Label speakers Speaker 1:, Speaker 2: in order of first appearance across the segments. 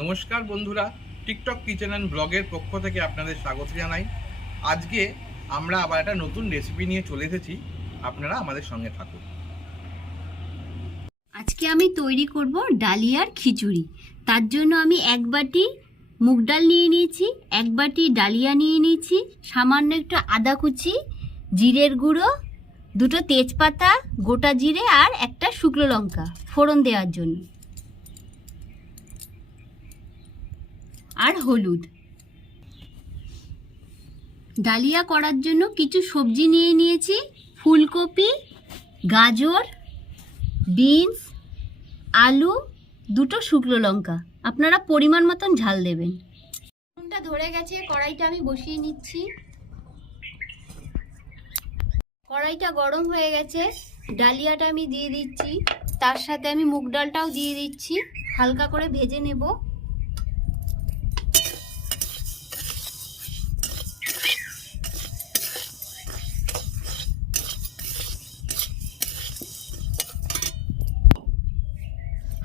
Speaker 1: নমস্কার বন্ধুরা, TikTok kitchen and ব্লগের পক্ষ থেকে আপনাদের স্বাগত জানাই। আজকে আমরা আবার একটা নতুন রেসিপি নিয়ে চলে এসেছি, আপনারা আমাদের সঙ্গে থাকুন।
Speaker 2: আজকে আমি তৈরি করব ডালিয়ার খিচুড়ি। তার জন্য আমি এক বাটি মুগ ডাল নিয়ে নিয়েছি, এক বাটি ডালিয়া নিয়ে নিয়েছি, সামান্য একটু আদা কুচি, জিরের গুঁড়ো, দুটো তেজপাতা, গোটা জিরে আর একটা শুকনো লঙ্কা ফোড়ন দেওয়ার জন্য। আর হলুদ। ডালিয়া করার জন্য কিছু সবজি নিয়ে নিয়েছি। ফুলকপি, গাজর, বিনস, আলু, দুটো শুকনো লঙ্কা। আপনারা পরিমাণ মতন ঝাল দেবেন। নুনটা ধরে গেছে, কড়াইটা আমি বসিয়ে নিচ্ছি। কড়াইটা গরম হয়ে গেছে, ডালিয়াটা আমি দিয়ে দিচ্ছি। তার সাথে আমি মুগ ডালটাও দিয়ে দিচ্ছি। হালকা করে ভেজে নেব।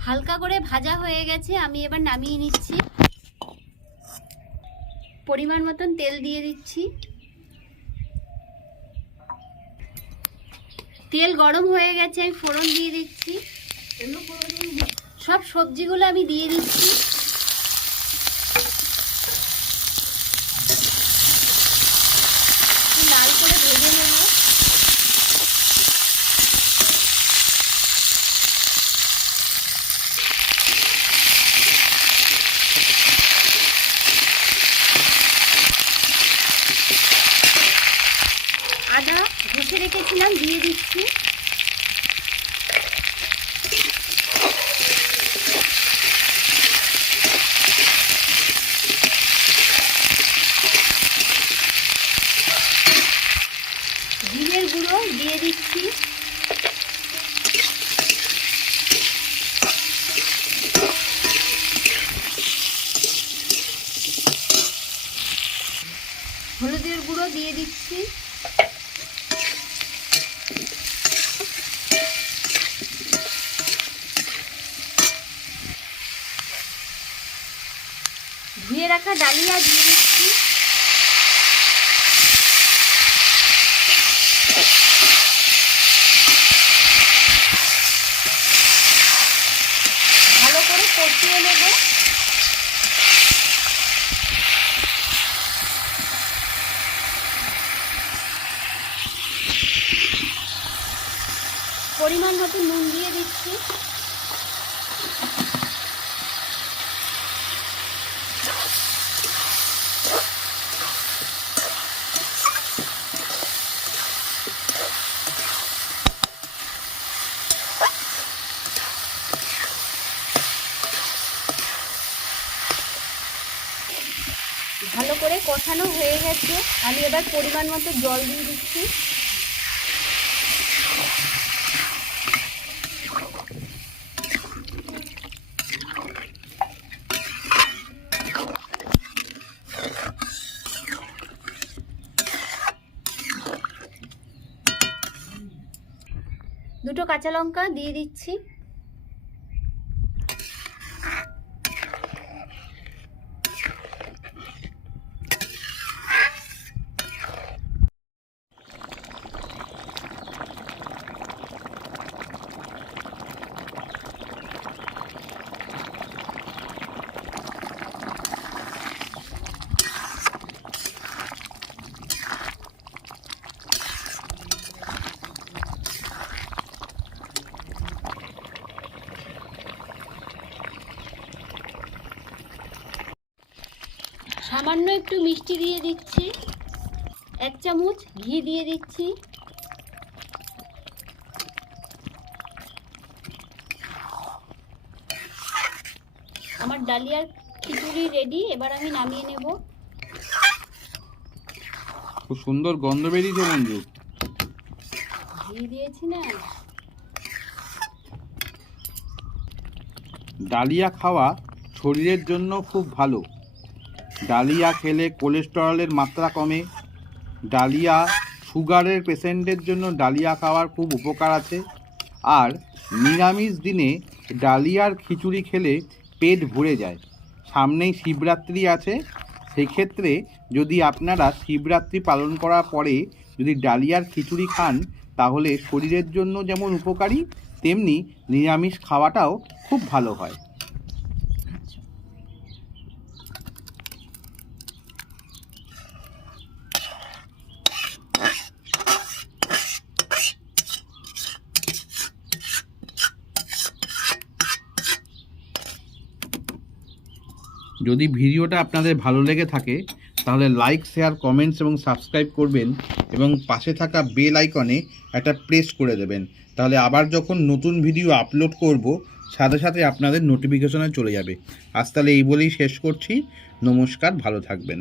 Speaker 2: হালকা করে ভাজা হয়ে গেছে, আমি এবার নামিয়ে নিচ্ছি। পরিমাণ মতন তেল দিয়ে দিচ্ছি। তেল গরম হয়ে গেছে, আমি ফোড়ন দিয়ে দিচ্ছি। সব সবজিগুলো আমি দিয়ে দিচ্ছি একটু লাল করে ভেজে নেব আদা রেখেছিলাম দিয়ে দিচ্ছি। জিরের গুঁড়ো দিয়ে দিচ্ছি। হলুদের গুঁড়ো দিয়ে দিচ্ছি। ধুয়ে রাখা ডালিয়া দিয়ে দিচ্ছি। ভালো করে কষিয়ে নেব। পরিমাণ মতো নুন দিয়ে দিচ্ছি। ভালো করে কষানো হয়ে গেছে। আমি এবার পরিমাণ মতো জল দিয়ে দিচ্ছি। দুটো কাঁচা লঙ্কা দিয়ে দিচ্ছি। সামান্য একটু মিষ্টি দিয়ে দিচ্ছি। এক চামচ ঘি দিয়ে দিচ্ছি। আমার ডালিয়ার খিচুড়ি রেডি এবার আমি নামিয়ে নেব।
Speaker 1: খুব সুন্দর গন্ধ বেরিয়েছে বন্ধু।
Speaker 2: ঘি দিয়েছি না?
Speaker 1: ডালিয়া খাওয়া শরীরের জন্য খুব ভালো। ডালিয়া খেলে কোলেস্টেরলের মাত্রা কমে। ডালিয়া সুগারের পেশেন্টের জন্য ডালিয়া খাওয়ার খুব উপকার আছে। আর নিরামিষ দিনে ডালিয়ার খিচুড়ি খেলে পেট ভরে যায়। সামনেই শিবরাত্রি আছে। সেক্ষেত্রে যদি আপনারা শিবরাত্রি পালন করার পরে যদি ডালিয়ার খিচুড়ি খান, তাহলে শরীরের জন্য যেমন উপকারী, তেমনি নিরামিষ খাওয়াটাও খুব ভালো হয়। যদি ভিডিওটা আপনাদের ভালো লেগে থাকে, তাহলে লাইক শেয়ার কমেন্টস এবং সাবস্ক্রাইব করবেন এবং পাশে থাকা বেল আইকনে একটা প্রেস করে দেবেন। তাহলে আবার যখন নতুন ভিডিও আপলোড করব, সাথে সাথে আপনাদের নোটিফিকেশনে চলে যাবে। আজ তাহলে এই বলেই শেষ করছি। নমস্কার, ভালো থাকবেন।